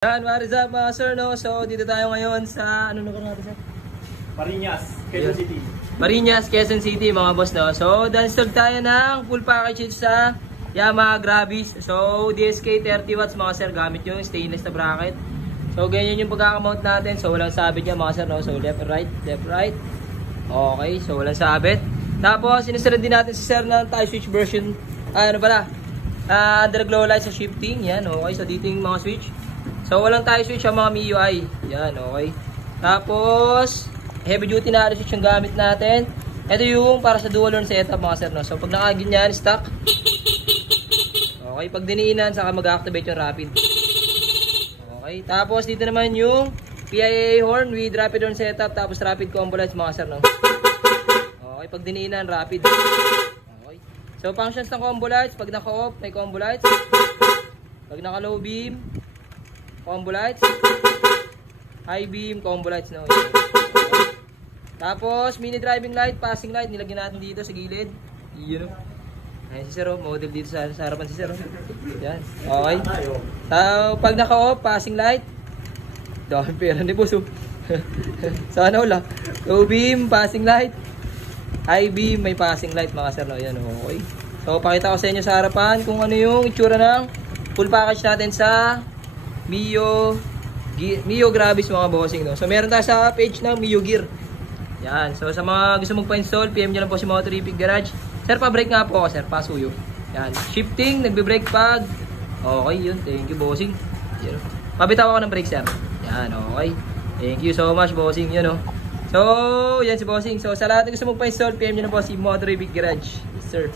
Yan, what is up mga sir, no? So, dito tayo ngayon sa, ano lugar natin sir? Marinas, Quezon City. Marinas, Quezon City mga boss, no? So, dahil tayo ng full package sa Yamaha Gravis. So, DSK 30 watts mga sir, gamit yung stainless na bracket. So, ganyan yung pagkakamount natin. So, walang sabit yan mga sir, no? So, left, right, left, right. Okay, so walang sabit. Tapos, sinisunod din natin si sir ng tie switch version. Ano pala? Under glow light sa shifting. Yan, okay. So, dito yung mga switch. So, walang tie switch ang mga MIUI. Yan, okay. Tapos, heavy duty na switch yung gamit natin. Ito yung para sa dual horn setup mga sir, no? So, pag nakaganyan, stock. Okay, pag diniinan, saka mag-activate yung rapid. Okay, tapos dito naman yung PIA horn with rapid horn setup, tapos rapid combo lights mga sir, no? Okay, pag diniinan, rapid. Okay. So, functions ng combo lights, pag naka-off, may combo lights. Pag naka-low beam, combo lights. High beam, combo lights, no? Okay. Tapos, mini driving light, passing light, nilagyan natin dito sa gilid. Yun, no? Ayan si sir, model dito sa harapan si sir. Yan, okay. So, pag naka-off, passing light. Dami pera ni boss, oh. Sana wala. Low beam, passing light. High beam, may passing light mga sir, no? Yan, okay. So, pakita ko sa inyo sa harapan kung ano yung itsura ng full package natin sa Mio Gravis mga bossing, no? So, meron tayo sa page ng Mio Gear. Yan. So, sa mga gusto magpa-install, PM nyo lang po si Motorific Garage. Sir, pa-brake nga po ako, sir. Pasuyo. Yan. Shifting, nagbe-brake pad. Okay, yun. Thank you, bossing. Yan. Pabitaw ako ng brake, sir. Yan, okay. Thank you so much, bossing. Yun, no? So, yan si bossing. So, sa lahat na gusto magpa-install, PM nyo lang po si Motorific Garage. Yes, sir.